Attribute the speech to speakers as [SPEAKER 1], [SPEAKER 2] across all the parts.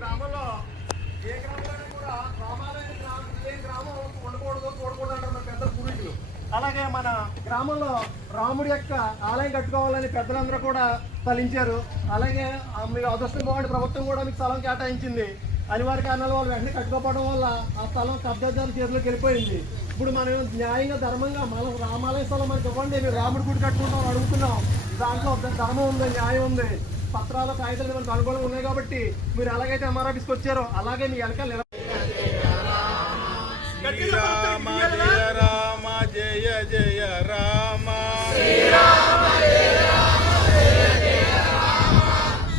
[SPEAKER 1] గ్రామంలో ఏ గ్రామంలో కూడా రామాలయం గ్రామం ఏ గ్రామం ఉండకూడదు చూడకూడదు అంటారు మన పెద్ద పూర్వీకులు. అలాగే మన గ్రామంలో రాముడి యొక్క ఆలయం కట్టుకోవాలని పెద్దలందరూ కూడా తలించారు. అలాగే మీరు అదృష్టం బాగుండి ప్రభుత్వం కూడా మీకు స్థలం కేటాయించింది. అనివార్య కారణాల వల్ల వెంటనే కట్టుకోకపోవడం వల్ల ఆ స్థలం కబ్జాదారు చేతిలోకి వెళ్ళిపోయింది. ఇప్పుడు మనం న్యాయంగా ధర్మంగా మన రామాలయ స్థలం మనకి ఇవ్వండి మేము రాముడి గుడి కట్టుకుంటాం అడుగుతున్నాం. దాంట్లో ధర్మం ఉంది న్యాయం ఉంది. పత్రాలు కాగితాలు మనకు అనుకూలంగా ఉన్నాయి కాబట్టి మీరు ఎలాగైతే ఎంఆర్ ఆఫీస్కి వచ్చారో అలాగే మీ
[SPEAKER 2] శ్రీరామ జయ రామ జయ జయ రామ.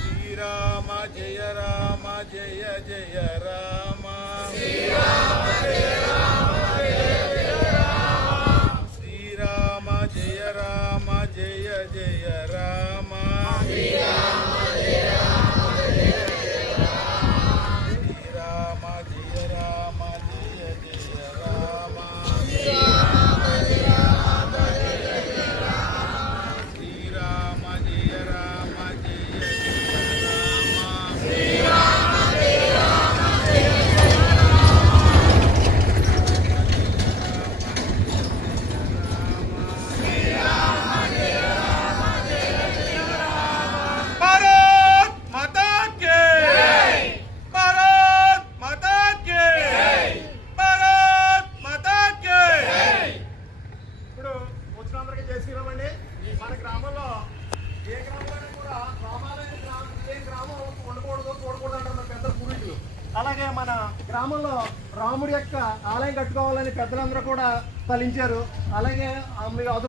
[SPEAKER 2] శ్రీరామ జయ రామ జయ జయ రామ.
[SPEAKER 1] అలాగే మన గ్రామంలో రాముడి యొక్క ఆలయం కట్టుకోవాలని పెద్దలందరూ కూడా తలించారు. అలాగే